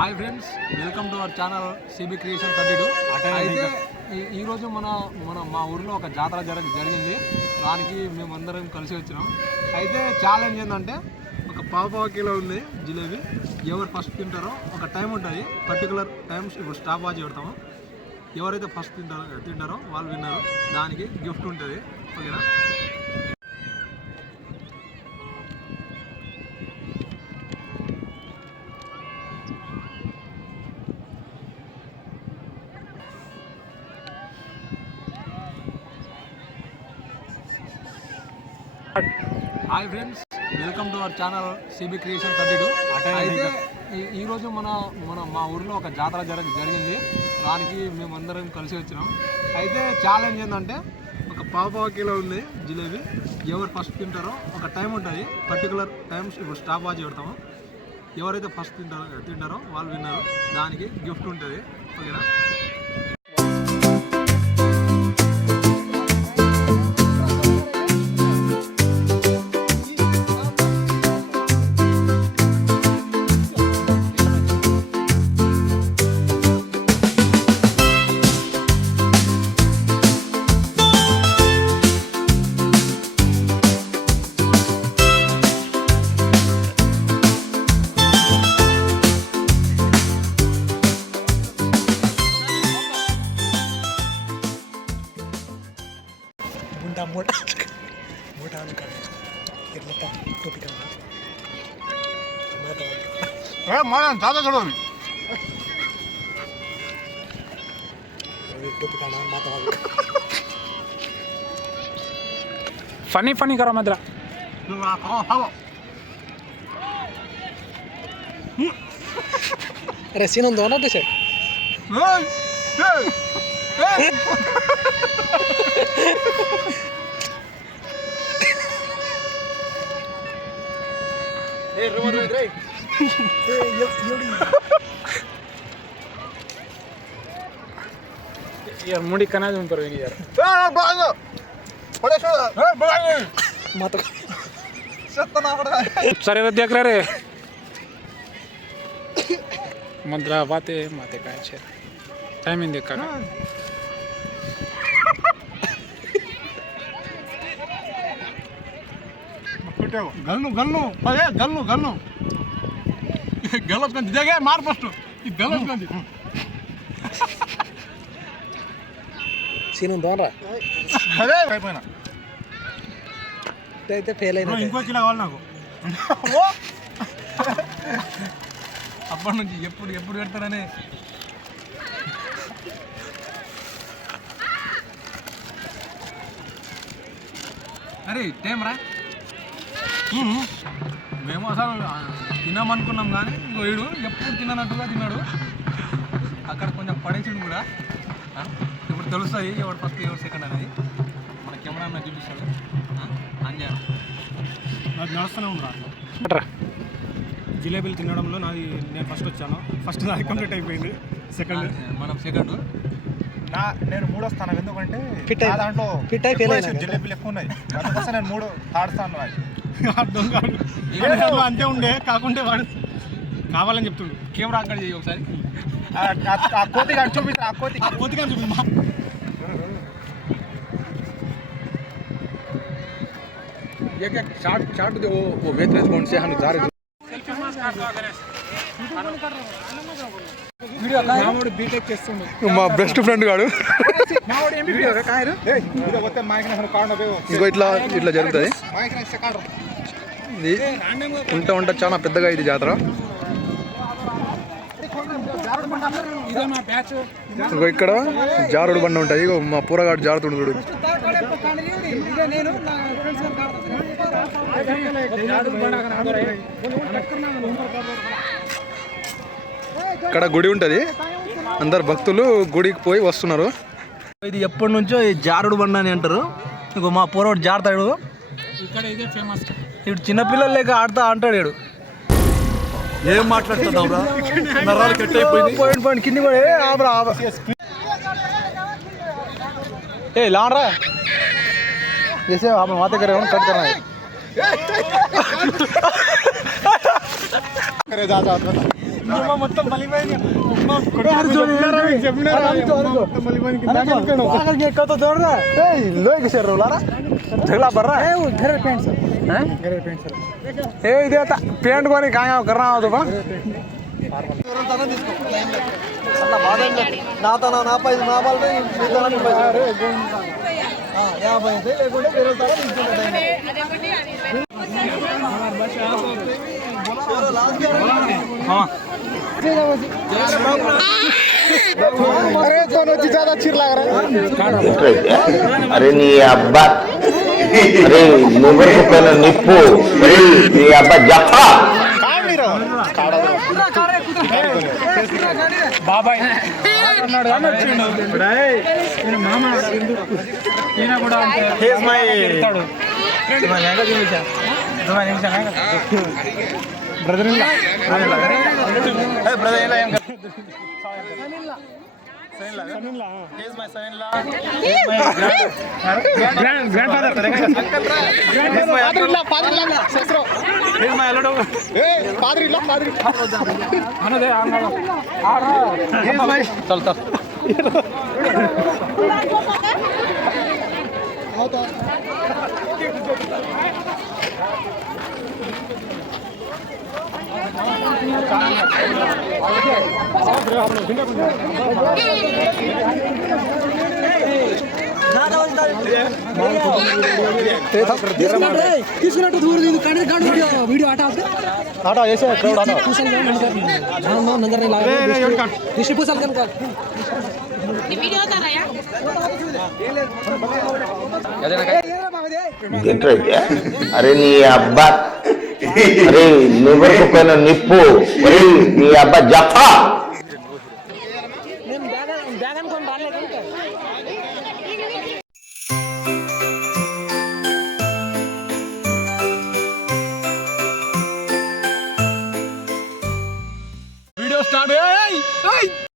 Hi friends, welcome to our channel CB creation 32. అయితే ఈరోజు మా ఊరిలో ఒక జాతర జరిగింది. దానికి మేమందరం కలిసి వచ్చినాం. అయితే ఛాలెంజ్ ఏంటంటే ఒక పావు కిలో ఉంది జిలేబీ. ఎవరు ఫస్ట్ తింటారో ఒక టైం ఉంటుంది, పర్టికులర్ టైమ్స్. ఇప్పుడు స్టాప్ వాచ్ పెడతాము. ఎవరైతే ఫస్ట్ తింటారో వాళ్ళు విన్నారు. దానికి గిఫ్ట్ ఉంటుంది. ఓకేనా? Hi friends, welcome to our channel CB creation 32. అయితే ఈరోజు మా ఊరిలో ఒక జాతర జరిగింది. దానికి మేమందరం కలిసి వచ్చినాం. అయితే ఛాలెంజ్ ఏంటంటే ఒక పావు కిలో ఉంది జిలేబీ. ఎవరు ఫస్ట్ తింటారో ఒక టైం ఉంటుంది, పర్టికులర్ టైమ్స్. ఇప్పుడు స్టాప్ వాచ్ పెడతాము. ఎవరైతే ఫస్ట్ తింటారో వాళ్ళు విన్నారు. దానికి గిఫ్ట్ ఉంటుంది. ఓకేనా? फनी करो मत अरे सीन दो ना देशे यार मुड़ी कना तुम पर यार मत सारे देख रे मंद्रा बाते माते काय छे टाइमिंग देख का గల్ను గలప్ కంది జగే మార్ ఫస్ట్ ఈ గలప్ కంది सीन दो रा అరే అయిపోయినా అయితే ఫెయిల్ అయినా ఇంకో కిలో కావాలి నాకు. అప్పటి నుంచి ఎప్పుడు పెడతారని అరే టైం రా. మేము అసలు తినామనుకున్నాం కానీ ఇంకో వీడు ఎప్పుడు తిననట్టుగా తిన్నాడు. అక్కడ కొంచెం పడేసాడు కూడా. ఇప్పుడు తెలుస్తుంది ఎవడు ఫస్ట్ ఎవరు సెకండ్ అనేది. మన కెమెరా మీద చూపిస్తాడు. అంజా నాకు నడుస్తూనే ఉందిరా. జిలేబీలు తినడంలో నేను ఫస్ట్ వచ్చాను. ఫస్ట్ నాది కంప్లీట్ అయిపోయింది. మనం సెకండ్. నేను మూడో స్థానం. ఎందుకంటే ఫిట్ దాంట్లో జిలేబీలు ఎక్కువ ఉన్నాయి. అందుకోసం నేను థర్డ్ స్థానం. అంతే ఉండే కాకుంటే వాడు కావాలని చెప్తుండు. కెమెరా అక్కడ చేయి ఒకసారి. ఆ కోతిగా చూపించు. ఆ కోతిగా చూపించు. चार्ट दे वो वेतरेज कौन से हम जा रहे మామూడు బీటెక్ చేస్తుండు. మా బెస్ట్ ఫ్రెండ్ గాడు. ఇంకో ఇట్లా జరుగుతుంది. ఇది ఉంటా చాలా పెద్దగా ఇది జాతర. ఇంకో ఇక్కడ జారుడు బండ ఉంటుంది. మా పూరగాడు జారుతుండు చూడు. ఇక్కడ గుడి ఉంటుంది. అందరు భక్తులు గుడికి పోయి వస్తున్నారు. ఇది ఎప్పటి నుంచో ఈ జారుడు బండ అని అంటారు. ఇంకో మా పూరవాడు జారుతాడు. ఇక్కడ ఇదే ఫేమస్. ఇప్పుడు చిన్నపిల్లలు లేక ఆడుతా అంటాడు. వీడు ఏం మాట్లాడుతున్నావురా? నరాలు కట్ అయిపోయింది. పోయింది కింది పడి ఏ లాండ్రా जैसे आप बातें कर रहे हो कट करना है. మొత్తం మలిపోయింది చెప్పినారా झगड़ा बढ़ रहा है घर पेंट सर घर पेंट सर ఏ ఇదే పెయింట్ కొని కాగా కర్రా అవుతుందా అలా బాధ నాతో నా పైసలు నా వాళ్ళు నీతో నా పైసలు 50 అయితే లేకుంటే వేరే తారా తీసుకుంటా अरे दोनों चीज ज्यादा चिर लग रहा है अरे नी अब्बा अरे नूबर को पहले निप्पू अरे नी अब्बा जफा బాబాయ్ అన్నాడు అని వచ్చిండు ఈయన మామ ఈయన కూడా అంతే తిడతాడు. బ్రదర్ గ్రాండ్ ఫాదర్ అన్నదే చల్ చల్ తీసుకున్నట్టు దూరం ఇది కండి కండి వీడియో ఆట ఆట చేసే క్రౌడ్ ఆట పూసలు నందర్ नहीं लगा दृष्टि पूसल कन का वीडियो उतार रहा है देख रहे क्या अरे नी अब्बा अरे नूबर को पहले निप्पू अरे नी अब्बा जफा నేను బ్యాగ్ అనుకొని రాలేదు వీడియో స్టార్ట్